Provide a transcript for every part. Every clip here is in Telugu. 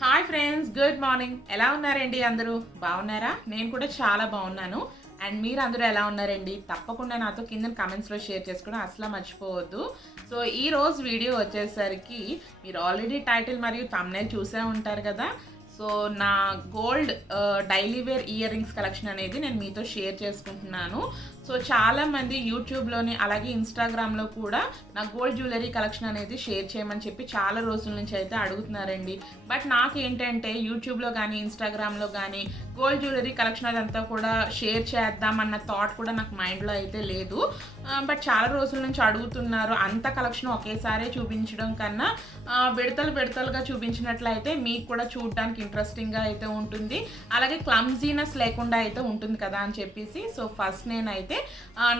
Hi friends, good morning. ఎలా ఉన్నారండి? అందరూ బాగున్నారా? నేను కూడా చాలా బాగున్నాను. అండ్ మీరు అందరూ ఎలా ఉన్నారండి? తప్పకుండా నాతో కింద కామెంట్స్లో షేర్ చేసుకోవడం అసలు మర్చిపోవద్దు. సో ఈ రోజు వీడియో వచ్చేసరికి మీరు ఆల్రెడీ టైటిల్ మరియు థంబ్నెయిల్ చూసే ఉంటారు కదా. సో నా gold daily wear earrings collection అనేది నేను మీతో షేర్ చేసుకుంటున్నాను. సో చాలామంది యూట్యూబ్లోని అలాగే ఇన్స్టాగ్రామ్లో కూడా నా గోల్డ్ జ్యువెలరీ కలెక్షన్ అనేది షేర్ చేయమని చెప్పి చాలా రోజుల నుంచి అయితే అడుగుతున్నారండి. బట్ నాకు ఏంటంటే యూట్యూబ్లో కానీ ఇన్స్టాగ్రామ్లో కానీ గోల్డ్ జ్యువెలరీ కలెక్షన్ అదంతా కూడా షేర్ చేద్దామన్న థాట్ కూడా నాకు మైండ్లో అయితే లేదు. బట్ చాలా రోజుల నుంచి అడుగుతున్నారు. అంత కలెక్షన్ ఒకేసారి చూపించడం కన్నా విడతలుగా చూపించినట్లయితే మీకు కూడా చూడడానికి ఇంట్రెస్టింగ్గా అయితే ఉంటుంది, అలాగే క్లమ్జీనెస్ లేకుండా అయితే ఉంటుంది కదా అని చెప్పేసి. సో ఫస్ట్ నేనైతే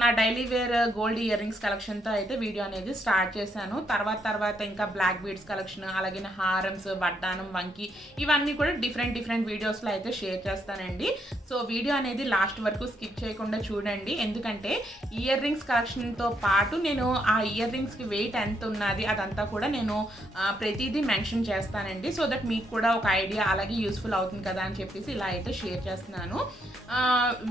నా daily wear gold year rings కలెక్షన్తో అయితే వీడియో అనేది స్టార్ట్ చేశాను. తర్వాత ఇంకా బ్లాక్ బీడ్స్ కలెక్షన్, అలాగే హారమ్స్, వడ్డానం, వంకి ఇవన్నీ కూడా డిఫరెంట్ వీడియోస్లో అయితే షేర్ చేస్తానండి. సో వీడియో అనేది లాస్ట్ వరకు స్కిప్ చేయకుండా చూడండి, ఎందుకంటే ఇయర్ రింగ్స్ కలెక్షన్తో పాటు నేను ఆ ఇయర్ రింగ్స్కి వెయిట్ ఎంత ఉన్నది అదంతా కూడా నేను ప్రతిదీ మెన్షన్ చేస్తానండి. సో దట్ మీకు కూడా ఒక ఐడియా అలాగే యూస్ఫుల్ అవుతుంది కదా అని చెప్పేసి ఇలా అయితే షేర్ చేస్తున్నాను.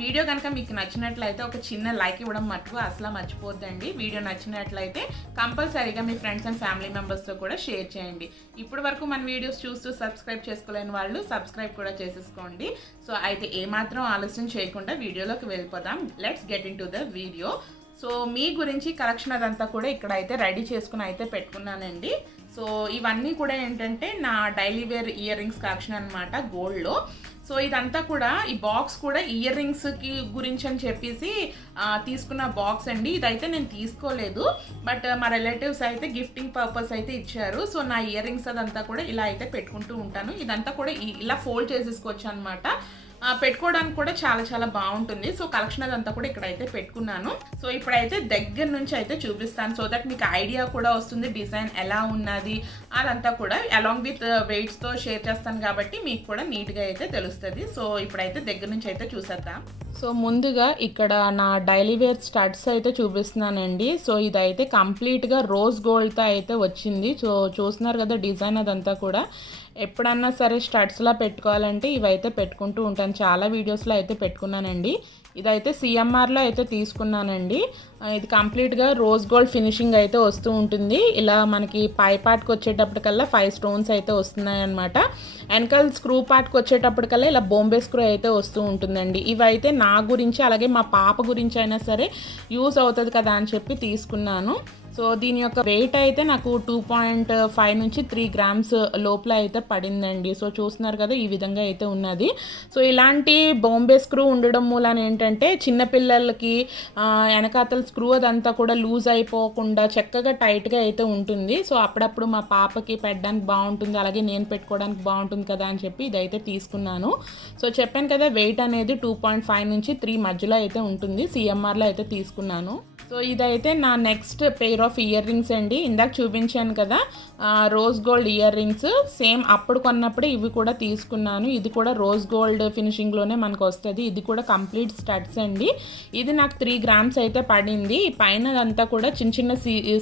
వీడియో కనుక మీకు నచ్చినట్లయితే ఒక చిన్న లైక్ ఇవ్వడం మటుకు అసలు మర్చిపోద్దండి. వీడియో నచ్చినట్లయితే కంపల్సరీగా మీ ఫ్రెండ్స్ అండ్ ఫ్యామిలీ మెంబర్స్తో కూడా షేర్ చేయండి. ఇప్పటి వరకు మన వీడియోస్ చూస్తూ సబ్స్క్రైబ్ చేసుకోలేని వాళ్ళు సబ్స్క్రైబ్ కూడా చేసేసుకోండి. సో అయితే ఏమాత్రం ఆలస్యం చేయకుండా వీడియోలోకి వెళ్ళిపోదాం. Let's get in to the video. So మీ గురించి కలెక్షన్ అదంతా కూడా ఇక్కడ అయితే రెడీ చేసుకుని అయితే పెట్టుకున్నానండి. సో ఇవన్నీ కూడా ఏంటంటే నా daily wear earrings collection అనమాట గోల్డ్లో. సో ఇదంతా కూడా ఈ బాక్స్ కూడా ఇయర్ రింగ్స్కి గురించి అని చెప్పేసి తీసుకున్న బాక్స్ అండి. ఇదైతే నేను తీసుకోలేదు, బట్ మా రిలేటివ్స్ అయితే గిఫ్టింగ్ పర్పస్ అయితే ఇచ్చారు. సో నా ఇయర్ రింగ్స్ అదంతా కూడా ఇలా అయితే పెట్టుకుంటూ ఉంటాను. ఇదంతా కూడా ఇలా ఫోల్డ్ చేసేసుకోవచ్చు అనమాట. పెట్టుకోవడానికి కూడా చాలా బాగుంటుంది. సో కలెక్షన్ అదంతా కూడా ఇక్కడైతే పెట్టుకున్నాను. సో ఇప్పుడైతే దగ్గర నుంచి అయితే చూపిస్తాను, సో దట్ మీకు ఐడియా కూడా వస్తుంది డిజైన్ ఎలా ఉన్నది అదంతా కూడా. అలాంగ్ విత్ వెయిట్స్తో షేర్ చేస్తాను కాబట్టి మీకు కూడా నీట్గా అయితే తెలుస్తుంది. సో ఇప్పుడైతే దగ్గర నుంచి అయితే చూసేద్దాం. సో ముందుగా ఇక్కడ నా డైలీ వేర్ స్టడ్స్ అయితే చూపిస్తున్నానండి. సో ఇదైతే కంప్లీట్గా రోజ్ గోల్డ్తో అయితే వచ్చింది. సో చూస్తున్నారు కదా డిజైన్ అదంతా కూడా. ఎప్పుడన్నా సరే స్టడ్స్లా పెట్టుకోవాలంటే ఇవైతే పెట్టుకుంటూ ఉంటాను. చాలా వీడియోస్లో అయితే పెట్టుకున్నానండి. ఇదైతే సిఎంఆర్లో అయితే తీసుకున్నానండి. ఇది కంప్లీట్గా రోజ్ గోల్డ్ ఫినిషింగ్ అయితే వస్తూ ఉంటుంది. ఇలా మనకి పై పార్ట్కి వచ్చేటప్పటికల్లా 5 స్టోన్స్ అయితే వస్తున్నాయి అనమాట. వెనకాల స్క్రూ పార్ట్కి వచ్చేటప్పటికల్లా ఇలా బొంబే స్క్రూ అయితే వస్తూ ఉంటుందండి. ఇవైతే నా గురించి అలాగే మా పాప గురించి అయినా సరే యూస్ అవుతుంది కదా అని చెప్పి తీసుకున్నాను. సో దీని యొక్క వెయిట్ అయితే నాకు 2.5 నుంచి 3 గ్రామ్స్ లోపల అయితే పడిందండి. సో చూస్తున్నారు కదా ఈ విధంగా అయితే ఉన్నది. సో ఇలాంటి బాంబే స్క్రూ ఉండడం మూలాన ఏంటంటే చిన్నపిల్లలకి వెనకాతల స్క్రూ అదంతా కూడా లూజ్ అయిపోకుండా చక్కగా టైట్గా అయితే ఉంటుంది. సో అప్పుడప్పుడు మా పాపకి పెట్టడానికి బాగుంటుంది, అలాగే నేను పెట్టుకోవడానికి బాగుంటుంది కదా అని చెప్పి ఇదైతే తీసుకున్నాను. సో చెప్పాను కదా వెయిట్ అనేది 2.5 నుంచి 3 మధ్యలో అయితే ఉంటుంది. సిఎంఆర్లో అయితే తీసుకున్నాను. సో ఇదైతే నా next pair of ear rings అండి. ఇందాక చూపించాను కదా rose gold ear rings, same అప్పుడు కొన్నప్పుడే ఇవి కూడా తీసుకున్నాను. ఇది కూడా రోజ్ గోల్డ్ ఫినిషింగ్లోనే మనకు వస్తుంది. ఇది కూడా కంప్లీట్ స్టడ్స్ అండి. ఇది నాకు 3 గ్రామ్స్ అయితే పడింది. పైన అంతా కూడా చిన్న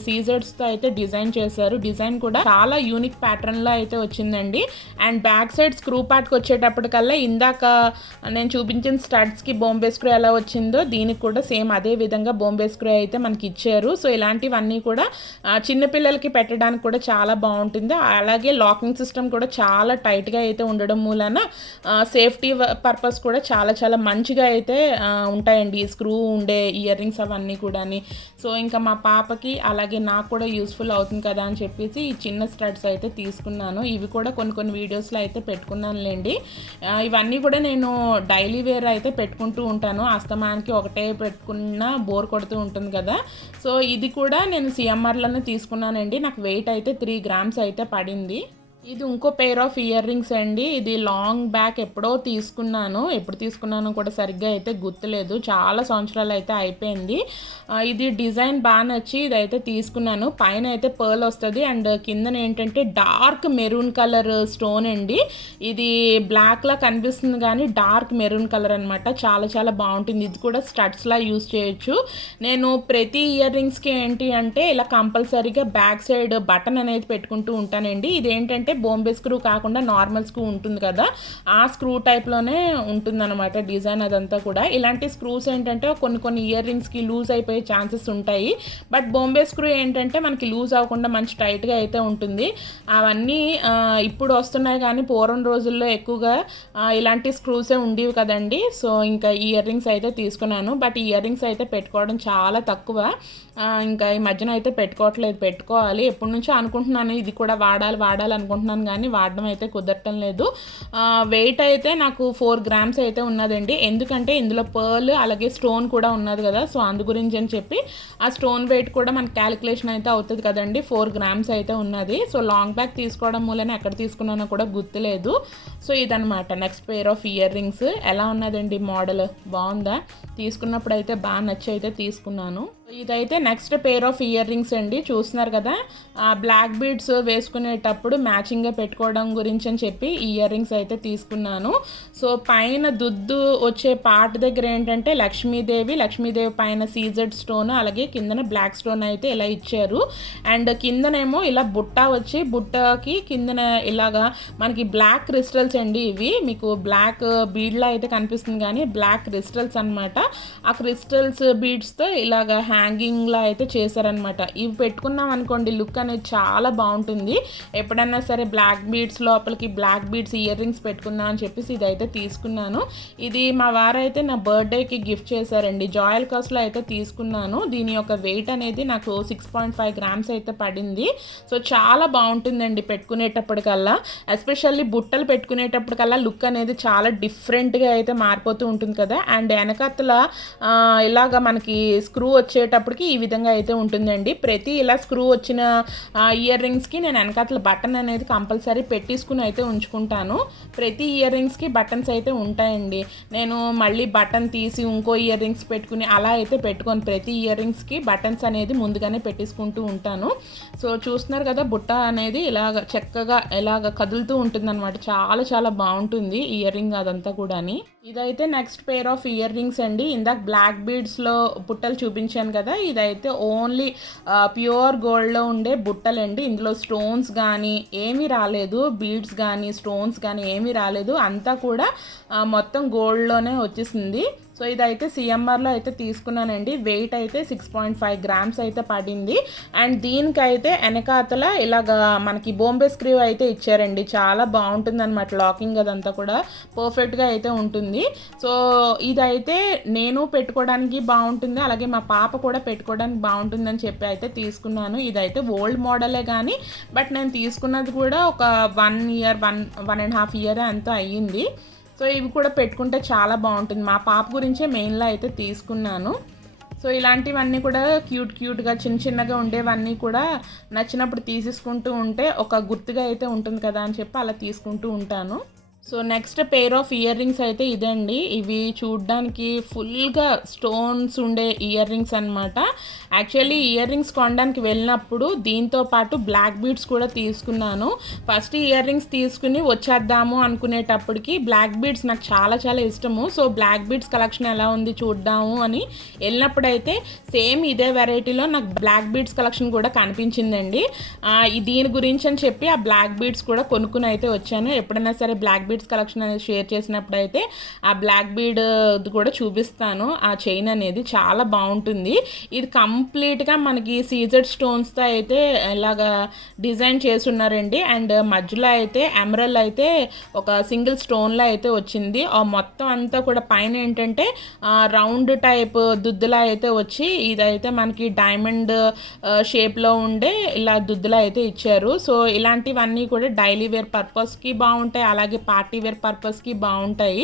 సీజర్స్తో అయితే డిజైన్ చేశారు. డిజైన్ కూడా చాలా యూనిక్ ప్యాటర్న్లో అయితే వచ్చిందండి. అండ్ బ్యాక్ సైడ్ స్క్రూ పార్ట్కి వచ్చేటప్పటికల్లా ఇందాక నేను చూపించిన స్టడ్స్కి బొంబే స్క్రూ ఎలా వచ్చిందో దీనికి కూడా సేమ్ అదే విధంగా బొంబే స్క్రూ అయితే మనకి ఇచ్చారు. సో ఇలాంటివన్నీ కూడా చిన్నపిల్లలకి పెట్టడానికి కూడా చాలా బాగుంటుంది. అలాగే లాకింగ్ సిస్టమ్ కూడా చాలా టైట్గా అయితే ఉండడం మూలన సేఫ్టీ పర్పస్ కూడా చాలా మంచిగా అయితే ఉంటాయండి ఈ స్క్రూ ఉండే ఇయర్ రింగ్స్ అవన్నీ కూడా. సో ఇంకా మా పాపకి అలాగే నాకు కూడా యూస్ఫుల్ అవుతుంది కదా అని చెప్పేసి ఈ చిన్న స్టడ్స్ అయితే తీసుకున్నాను. ఇవి కూడా కొన్ని వీడియోస్లో అయితే పెట్టుకున్నానులేండి. ఇవన్నీ కూడా నేను డైలీ వేర్ అయితే పెట్టుకుంటూ ఉంటాను. అస్తమానికి ఒకటే పెట్టుకున్నా బోర్ కొడుతూ ఉంటుంది కదా. సో ఇది కూడా నేను సిఎంఆర్లోనే తీసుకున్నానండి. నాకు వెయిట్ అయితే 3 గ్రామ్స్ అయితే పడింది. ఇది ఇంకో పెయిర్ ఆఫ్ ఇయర్ రింగ్స్ అండి. ఇది లాంగ్ బ్యాక్ ఎప్పుడో తీసుకున్నాను. ఎప్పుడు తీసుకున్నాను కూడా సరిగ్గా అయితే గుర్తులేదు, చాలా సంవత్సరాలు అయితే అయిపోయింది. ఇది డిజైన్ బాగా నచ్చి ఇదైతే తీసుకున్నాను. పైన అయితే పర్ల్ వస్తుంది అండ్ కిందన ఏంటంటే డార్క్ మెరూన్ కలర్ స్టోన్ అండి. ఇది బ్లాక్లా కనిపిస్తుంది కానీ డార్క్ మెరూన్ కలర్ అనమాట. చాలా బాగుంటుంది. ఇది కూడా స్టడ్స్లా యూజ్ చేయొచ్చు. నేను ప్రతి ఇయర్ రింగ్స్కి ఏంటి అంటే ఇలా కంపల్సరీగా బ్యాక్ సైడ్ బటన్ అనేది పెట్టుకుంటూ ఉంటానండి. ఇదేంటంటే బొంబే స్క్రూ కాకుండా నార్మల్ స్క్రూ ఉంటుంది కదా, ఆ స్క్రూ టైప్లోనే ఉంటుందన్నమాట డిజైన్ అదంతా కూడా. ఇలాంటి స్క్రూస్ ఏంటంటే కొన్ని ఇయర్ రింగ్స్కి లూజ్ అయిపోయే ఛాన్సెస్ ఉంటాయి. బట్ బొంబే స్క్రూ ఏంటంటే మనకి లూజ్ అవ్వకుండా మంచి టైట్గా అయితే ఉంటుంది. అవన్నీ ఇప్పుడు వస్తున్నాయి కానీ పూర్వం రోజుల్లో ఎక్కువగా ఇలాంటి స్క్రూసే ఉండేవి కదండి. సో ఇంకా ఇయర్ రింగ్స్ అయితే తీసుకున్నాను. బట్ ఇయర్ రింగ్స్ అయితే పెట్టుకోవడం చాలా తక్కువ. ఇంకా ఈ మధ్యన అయితే పెట్టుకోవాలి. ఎప్పటి నుంచో అనుకుంటున్నాను ఇది కూడా వాడాలి అనుకుంటున్నాను కానీ వాడడం అయితే కుదరటం లేదు. వెయిట్ అయితే నాకు 4 grams అయితే ఉన్నదండి. ఎందుకంటే ఇందులో పర్ల్ అలాగే స్టోన్ కూడా ఉన్నది కదా, సో అందు గురించి అని చెప్పి ఆ స్టోన్ వెయిట్ కూడా మనకి క్యాలిక్యులేషన్ అయితే అవుతుంది కదండి. 4 grams అయితే ఉన్నది. సో లాంగ్ బ్యాగ్ తీసుకోవడం మూలన ఎక్కడ తీసుకున్నానో కూడా గుర్తులేదు. సో ఇదనమాట next pair of ear rings. ఎలా ఉన్నదండి మోడల్, బాగుందా? తీసుకున్నప్పుడు అయితే బాగా నచ్చి అయితే తీసుకున్నాను. ఇదైతే next pair of ear rings అండి. చూస్తున్నారు కదా, బ్లాక్ బీడ్స్ వేసుకునేటప్పుడు మ్యాచింగ్గా పెట్టుకోవడం గురించి అని చెప్పి ఇయర్ రింగ్స్ అయితే తీసుకున్నాను. సో పైన దుద్దు వచ్చే పార్ట్ దగ్గర ఏంటంటే లక్ష్మీదేవి పైన సీజెడ్ స్టోన్ అలాగే కిందన బ్లాక్ స్టోన్ అయితే ఇలా ఇచ్చారు. అండ్ కిందనేమో ఇలా బుట్ట వచ్చి బుట్టకి కిందన ఇలాగా మనకి బ్లాక్ క్రిస్టల్స్ అండి. ఇవి మీకు బ్లాక్ బీడ్లా అయితే కనిపిస్తుంది కానీ బ్లాక్ క్రిస్టల్స్ అనమాట. ఆ క్రిస్టల్స్ బీడ్స్తో ఇలాగా హ్యాంగింగ్లా అయితే చేశారనమాట. ఇవి పెట్టుకున్నాం అనుకోండి లుక్ అనేది చాలా బాగుంటుంది. ఎప్పుడన్నా సరే బ్లాక్ బీడ్స్ లోపలికి బ్లాక్ బీడ్స్ ఇయర్ రింగ్స్ పెట్టుకుందాం అని చెప్పేసి ఇదైతే తీసుకున్నాను. ఇది మా వారైతే నా బర్త్డేకి గిఫ్ట్ చేశారండి. జాయల్ కాస్ట్లో అయితే తీసుకున్నాను. దీని యొక్క వెయిట్ అనేది నాకు 6.5 grams అయితే పడింది. సో చాలా బాగుంటుందండి పెట్టుకునేటప్పటికల్లా. ఎస్పెషల్లీ బుట్టలు పెట్టుకునేటప్పటికల్లా లుక్ అనేది చాలా డిఫరెంట్గా అయితే మారిపోతూ ఉంటుంది కదా. అండ్ వెనకత్తల ఇలాగ మనకి స్క్రూ వచ్చేటప్పటికి ఈ విధంగా అయితే ఉంటుందండి. ప్రతి ఇలా స్క్రూ వచ్చిన ఇయర్ రింగ్స్కి నేను వెనకాతల బటన్ అనేది కంపల్సరీ పెట్టేసుకుని అయితే ఉంచుకుంటాను. ప్రతి ఇయర్ రింగ్స్కి బటన్స్ అయితే ఉంటాయండి. నేను మళ్ళీ బటన్ తీసి ఇంకో ఇయర్ రింగ్స్ పెట్టుకుని అలా అయితే పెట్టుకొని ప్రతి ఇయర్ రింగ్స్కి బటన్స్ అనేది ముందుగానే పెట్టేసుకుంటూ ఉంటాను. సో చూస్తున్నారు కదా, బుట్ట అనేది ఇలాగ చక్కగా ఇలాగ కదులుతూ ఉంటుంది అనమాట. చాలా చాలా బాగుంటుంది ఇయర్ రింగ్ అదంతా కూడాని. ఇదైతే next pair of ear rings అండి. ఇందాక బ్లాక్ బీడ్స్లో బుట్టలు చూపించాను కదా, ఇదైతే ఓన్లీ ప్యూర్ గోల్డ్లో ఉండే బుట్టలండి. ఇందులో స్టోన్స్ కానీ ఏమీ రాలేదు, బీడ్స్ కానీ స్టోన్స్ కానీ ఏమీ రాలేదు. అంతా కూడా మొత్తం గోల్డ్లోనే వచ్చేసింది. సో ఇదైతే సిఎంఆర్లో అయితే తీసుకున్నానండి. వెయిట్ అయితే 6.5 grams అయితే పడింది. అండ్ దీనికైతే వెనకాతల ఇలాగ మనకి బొంబే స్క్రూ అయితే ఇచ్చారండి. చాలా బాగుంటుంది అనమాట. లాకింగ్ అదంతా కూడా పర్ఫెక్ట్గా అయితే ఉంటుంది. సో ఇదైతే నేను పెట్టుకోవడానికి బాగుంటుంది, అలాగే మా పాప కూడా పెట్టుకోవడానికి బాగుంటుందని చెప్పి అయితే తీసుకున్నాను. ఇదైతే ఓల్డ్ మోడలే కానీ బట్ నేను తీసుకున్నది కూడా ఒక 1.5 year అంతా అయ్యింది. సో ఇవి కూడా పెట్టుకుంటే చాలా బాగుంటుంది. మా పాప గురించే మెయిన్లో అయితే తీసుకున్నాను. సో ఇలాంటివన్నీ కూడా క్యూట్గా చిన్నగా ఉండేవన్నీ కూడా నచ్చినప్పుడు తీసేసుకుంటూ ఉంటే ఒక గుర్తుగా అయితే ఉంటుంది కదా అని చెప్పి అలా తీసుకుంటూ ఉంటాను. So next pair of ear rings అయితే ఇదండి. ఇవి చూడ్డానికి ఫుల్గా స్టోన్స్ ఉండే ఇయర్ రింగ్స్ అనమాట. యాక్చువల్లీ ఇయర్ రింగ్స్ కొనడానికి వెళ్ళినప్పుడు దీంతో పాటు బ్లాక్ బీడ్స్ కూడా తీసుకున్నాను. ఫస్ట్ ఇయర్ రింగ్స్ తీసుకుని వచ్చేద్దాము అనుకునేటప్పటికి బ్లాక్ బీడ్స్ నాకు చాలా చాలా ఇష్టము. సో బ్లాక్ బీడ్స్ కలెక్షన్ ఎలా ఉంది చూద్దాము అని వెళ్ళినప్పుడైతే సేమ్ ఇదే వెరైటీలో నాకు బ్లాక్ బీడ్స్ కలెక్షన్ కూడా కనిపించిందండి. దీని గురించి అని చెప్పి ఆ బ్లాక్ బీడ్స్ కూడా కొనుక్కుని అయితే వచ్చాను. ఎప్పుడైనా సరే బ్లాక్ బీడ్స్ కలెక్షన్ అనేది షేర్ చేసినప్పుడు అయితే ఆ బ్లాక్ బీడ్ కూడా చూపిస్తాను. ఆ చైన్ అనేది చాలా బాగుంటుంది. ఇది కంప్లీట్గా మనకి సీజెడ్ స్టోన్స్తో అయితే ఇలాగా డిజైన్ చేసి ఉన్నారండి. అండ్ మధ్యలో అయితే ఎమరల్ అయితే ఒక సింగిల్ స్టోన్లో అయితే వచ్చింది. ఆ మొత్తం అంతా కూడా పైన ఏంటంటే రౌండ్ టైప్ దుద్దులా అయితే వచ్చి ఇదైతే మనకి డైమండ్ షేప్లో ఉండే ఇలా దుద్దులా అయితే ఇచ్చారు. సో ఇలాంటివన్నీ కూడా డైలీ వేర్ పర్పస్కి బాగుంటాయి, అలాగే పార్టీ వేర్ పర్పస్కి బాగుంటాయి.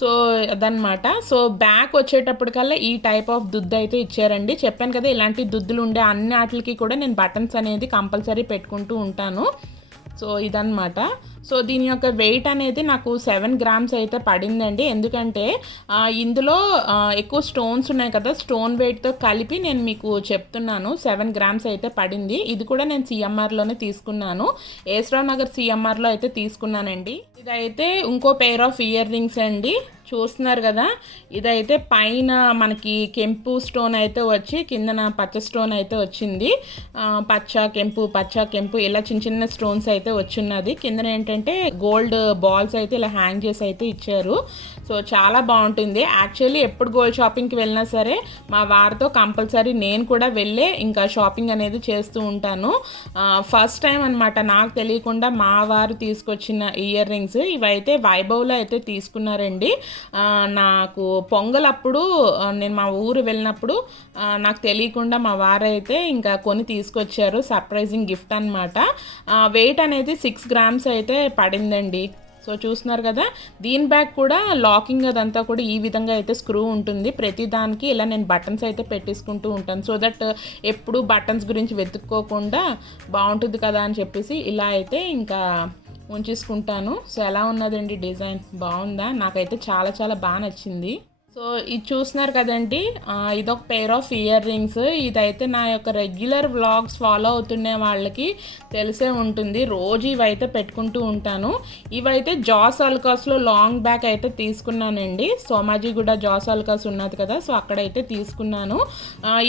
సో అదనమాట. సో బ్యాక్ వచ్చేటప్పటికల్లా ఈ టైప్ ఆఫ్ దుద్దు అయితే ఇచ్చారండి. చెప్పాను కదా, ఇలాంటి దుద్దులు ఉండే అన్ని వాటికి కూడా నేను బటన్స్ అనేది కంపల్సరీ పెట్టుకుంటూ ఉంటాను. సో ఇదన్నమాట. సో దీని యొక్క వెయిట్ అనేది నాకు 7 గ్రామ్స్ అయితే పడిందండి. ఎందుకంటే ఇందులో ఎక్కువ స్టోన్స్ ఉన్నాయి కదా, స్టోన్ వెయిట్తో కలిపి నేను మీకు చెప్తున్నాను. 7 గ్రామ్స్ అయితే పడింది. ఇది కూడా నేను సిఎంఆర్లోనే తీసుకున్నాను, ఏస్రావ్ నగర్ సిఎంఆర్లో అయితే తీసుకున్నానండి. ఇదైతే ఇంకో పెయిర్ ఆఫ్ ఇయర్ రింగ్స్ అండి. చూస్తున్నారు కదా, ఇదైతే పైన మనకి కెంపు స్టోన్ అయితే వచ్చి కిందన పచ్చ స్టోన్ అయితే వచ్చింది. పచ్చ కెంపు ఇలా చిన్న చిన్న స్టోన్స్ అయితే వచ్చున్నది. కిందన ఏంటంటే గోల్డ్ బాల్స్ అయితే ఇలా హ్యాంగ్ చేసి అయితే ఇచ్చారు. సో చాలా బాగుంటుంది. యాక్చువల్లీ ఎప్పుడు గోల్డ్ షాపింగ్కి వెళ్ళినా సరే మా వారితో కంపల్సరీ నేను కూడా వెళ్ళే ఇంకా షాపింగ్ అనేది చేస్తూ ఉంటాను. ఫస్ట్ టైం అనమాట నాకు తెలియకుండా మా వారు తీసుకొచ్చిన ఇయర్ రింగ్స్ ఇవైతే వైభవ్లో అయితే తీసుకున్నారండి. నాకు పొంగలప్పుడు నేను మా ఊరు వెళ్ళినప్పుడు నాకు తెలియకుండా మా వారైతే ఇంకా కొని తీసుకొచ్చారు. సర్ప్రైజింగ్ గిఫ్ట్ అనమాట. వెయిట్ అనేది 6 గ్రామ్స్ అయితే పడిందండి. సో చూస్తున్నారు కదా, దీని బ్యాగ్ కూడా లాకింగ్ అదంతా కూడా ఈ విధంగా అయితే స్క్రూ ఉంటుంది. ప్రతి దానికి ఇలా నేను బటన్స్ అయితే పెట్టేసుకుంటూ ఉంటాను. సో దట్ ఎప్పుడు బటన్స్ గురించి వెతుక్కోకుండా బాగుంటుంది కదా అని చెప్పేసి ఇలా అయితే ఇంకా ఉంచేసుకుంటాను. సో ఎలా ఉన్నదండి డిజైన్, బాగుందా? నాకైతే చాలా చాలా బాగా నచ్చింది. సో ఇది చూస్తున్నారు కదండి, ఇదొక పెయిర్ ఆఫ్ ఇయర్ రింగ్స్. ఇదైతే నా యొక్క రెగ్యులర్ వ్లాగ్స్ ఫాలో అవుతున్న వాళ్ళకి తెలిసే ఉంటుంది. రోజు ఇవైతే పెట్టుకుంటూ ఉంటాను. ఇవైతే జాస్ అల్కాస్లో లాంగ్ బ్యాక్ అయితే తీసుకున్నానండి. సోమాజిగూడ జాస్ అల్కాస్ ఉన్నది కదా, సో అక్కడైతే తీసుకున్నాను.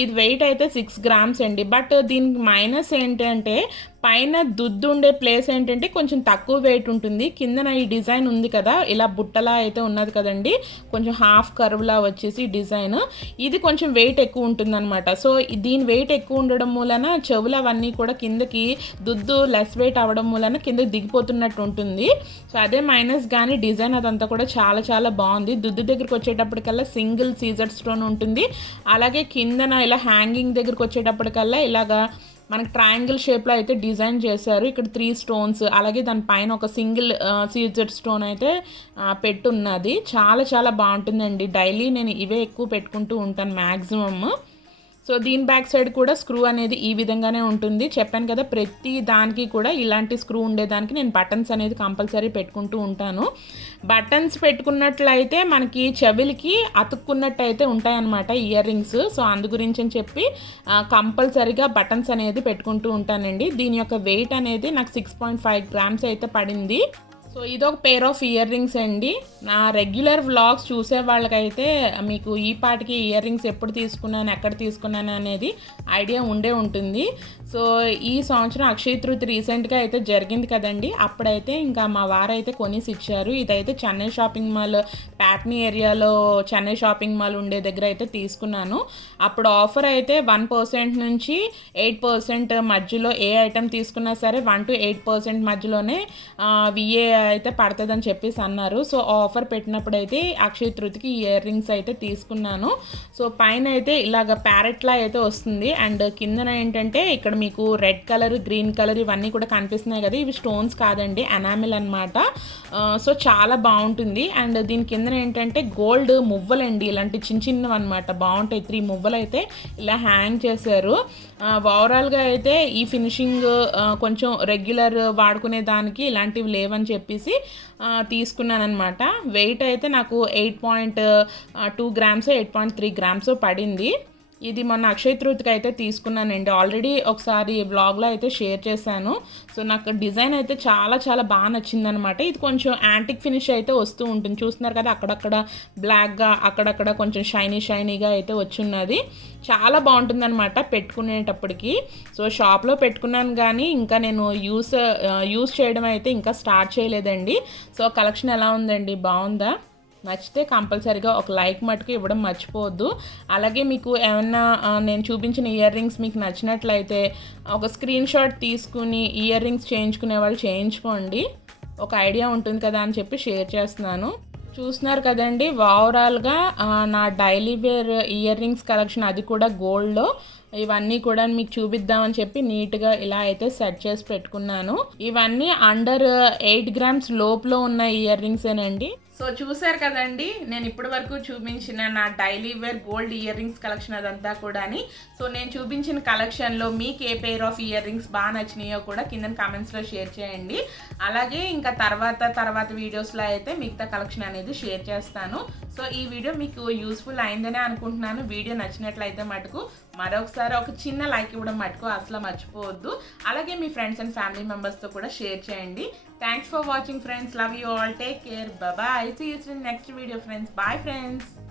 ఇది వెయిట్ అయితే 6 గ్రామ్స్ అండి. బట్ దీనికి మైనస్ ఏంటంటే పైన దుద్దు ఉండే ప్లేస్ ఏంటంటే కొంచెం తక్కువ వెయిట్ ఉంటుంది. కిందన ఈ డిజైన్ ఉంది కదా, ఇలా బుట్టలా అయితే ఉన్నది కదండి, కొంచెం హాఫ్ కర్వ్లా వచ్చేసి డిజైన్. ఇది కొంచెం వెయిట్ ఎక్కువ ఉంటుంది అనమాట. సో దీని వెయిట్ ఎక్కువ ఉండడం మూలన చెవులు అవన్నీ కూడా కిందకి దుద్దు లెస్ వెయిట్ అవ్వడం మూలన కిందకి దిగిపోతున్నట్టు ఉంటుంది. సో అదే మైనస్. కానీ డిజైన్ అదంతా కూడా చాలా చాలా బాగుంది. దుద్దు దగ్గరికి వచ్చేటప్పటికల్లా సింగిల్ సీజర్ స్టోన్ ఉంటుంది. అలాగే కిందన ఇలా హ్యాంగింగ్ దగ్గరికి వచ్చేటప్పటికల్లా ఇలాగా మనకి ట్రయాంగిల్ షేప్లో అయితే డిజైన్ చేశారు. ఇక్కడ 3 స్టోన్స్, అలాగే దానిపైన ఒక సింగిల్ సీజర్ స్టోన్ అయితే పెట్టున్నది. చాలా చాలా బాగుంటుందండి. డైలీ నేను ఇవే ఎక్కువ పెట్టుకుంటూ ఉంటాను మ్యాక్సిమమ్. సో దీని బ్యాక్ సైడ్ కూడా స్క్రూ అనేది ఈ విధంగానే ఉంటుంది. చెప్పాను కదా, ప్రతి దానికి కూడా ఇలాంటి స్క్రూ ఉండేదానికి నేను బటన్స్ అనేది కంపల్సరీ పెట్టుకుంటూ ఉంటాను. బటన్స్ పెట్టుకున్నట్లయితే మనకి చెవులకి అతుక్కున్నట్టు అయితే ఉంటాయన్నమాట ఇయర్ రింగ్స్. సో అందు గురించి అని చెప్పి కంపల్సరీగా బటన్స్ అనేది పెట్టుకుంటూ ఉంటానండి. దీని యొక్క వెయిట్ అనేది నాకు 6.5 గ్రామ్స్ అయితే పడింది. సో ఇదొక పెయిర్ ఆఫ్ ఇయర్ రింగ్స్ అండి. నా రెగ్యులర్ వ్లాగ్స్ చూసే వాళ్ళకైతే మీకు ఈ పాటికి ఇయర్ రింగ్స్ ఎప్పుడు తీసుకున్నాను, ఎక్కడ తీసుకున్నాను అనేది ఐడియా ఉండే ఉంటుంది. సో ఈ సంవత్సరం అక్షయ తృతీయ రీసెంట్గా అయితే జరిగింది కదండి, అప్పుడైతే ఇంకా మా వారైతే కొనేసి ఇచ్చారు. ఇదైతే చెన్నై షాపింగ్ మాల్ ప్యాట్నీ ఏరియాలో చెన్నై షాపింగ్ మాల్ ఉండే దగ్గర అయితే తీసుకున్నాను. అప్పుడు ఆఫర్ అయితే 1% నుంచి 8% మధ్యలో ఏ ఐటెం తీసుకున్నా సరే 1 to 8% మధ్యలోనే విఏ అయితే పడుతుందని చెప్పేసి అన్నారు. సో ఆఫర్ పెట్టినప్పుడు అయితే అక్షయ తృతీయకి ఇయర్ రింగ్స్ అయితే తీసుకున్నాను. సో పైన అయితే ఇలాగ ప్యారెట్లా అయితే వస్తుంది. అండ్ కిందన ఏంటంటే ఇక్కడ మీకు రెడ్ కలర్, గ్రీన్ కలర్ ఇవన్నీ కూడా కనిపిస్తున్నాయి కదా, ఇవి స్టోన్స్ కాదండి, ఎనామిల్ అనమాట. సో చాలా బాగుంటుంది. అండ్ దీని కిందన ఏంటంటే గోల్డ్ మువ్వలండి, ఇలాంటి చిన్న చిన్నవి అనమాట, బాగుంటాయి. 3 మువ్వలు అయితే ఇలా హ్యాంగ్ చేశారు. ఓవరాల్గా అయితే ఈ ఫినిషింగ్ కొంచెం రెగ్యులర్ వాడుకునే దానికి ఇలాంటివి లేవని చెప్పేసి తీసుకున్నాను అనమాట. వెయిట్ అయితే నాకు 8.2 గ్రామ్స్ 8.3 గ్రామ్స్ పడింది. ఇది మొన్న అక్షయ తృతీయకి అయితే తీసుకున్నానండి. ఆల్రెడీ ఒకసారి వ్లాగ్లో అయితే షేర్ చేశాను. సో నాకు డిజైన్ అయితే చాలా చాలా బాగా నచ్చిందనమాట. ఇది కొంచెం యాంటిక్ ఫినిష్ అయితే వస్తూ ఉంటుంది. చూస్తున్నారు కదా, అక్కడక్కడ బ్లాక్గా, అక్కడక్కడ కొంచెం షైనీగా అయితే వచ్చున్నది. చాలా బాగుంటుంది అనమాట పెట్టుకునేటప్పటికి. సో షాప్లో పెట్టుకున్నాను కానీ ఇంకా నేను యూస్ చేయడం అయితే ఇంకా స్టార్ట్ చేయలేదండి. సో కలెక్షన్ ఎలా ఉందండి, బాగుందా? నచ్చితే కంపల్సరీగా ఒక లైక్ మటుకు ఇవ్వడం మర్చిపోవద్దు. అలాగే మీకు ఏమన్నా నేను చూపించిన ఇయర్ రింగ్స్ మీకు నచ్చినట్లయితే ఒక స్క్రీన్ షాట్ తీసుకుని ఇయర్ రింగ్స్ చేయించుకునే వాళ్ళు చేయించుకోండి. ఒక ఐడియా ఉంటుంది కదా అని చెప్పి షేర్ చేస్తున్నాను. చూస్తున్నారు కదండి, ఓవరాల్గా నా daily wear earrings collection, అది కూడా గోల్డ్లో ఇవన్నీ కూడా మీకు చూపిద్దామని చెప్పి నీట్గా ఇలా అయితే సెట్ చేసి పెట్టుకున్నాను. ఇవన్నీ అండర్ 8 గ్రామ్స్ లోపులో ఉన్న ఇయర్ రింగ్సేనండి. సో చూసారు కదండి, నేను ఇప్పటి వరకు చూపించిన నా daily wear gold ear rings collection అదంతా కూడా. సో నేను చూపించిన కలెక్షన్లో మీకు ఏ పేర్ ఆఫ్ ఇయర్ రింగ్స్ బాగా నచ్చినాయో కూడా కింద కామెంట్స్లో షేర్ చేయండి. అలాగే ఇంకా తర్వాత వీడియోస్లో అయితే మిగతా కలెక్షన్ అనేది షేర్ చేస్తాను. సో ఈ వీడియో మీకు యూస్ఫుల్ అయిందనే అనుకుంటున్నాను. వీడియో నచ్చినట్లయితే మటుకు మరొకసారి ఒక చిన్న లైక్ ఇవ్వడం మటుకు అసలు మర్చిపోవద్దు. అలాగే మీ ఫ్రెండ్స్ అండ్ ఫ్యామిలీ మెంబర్స్తో కూడా షేర్ చేయండి. Thanks for watching friends. Love you all. Take care. Bye. See you in next video friends. Bye friends.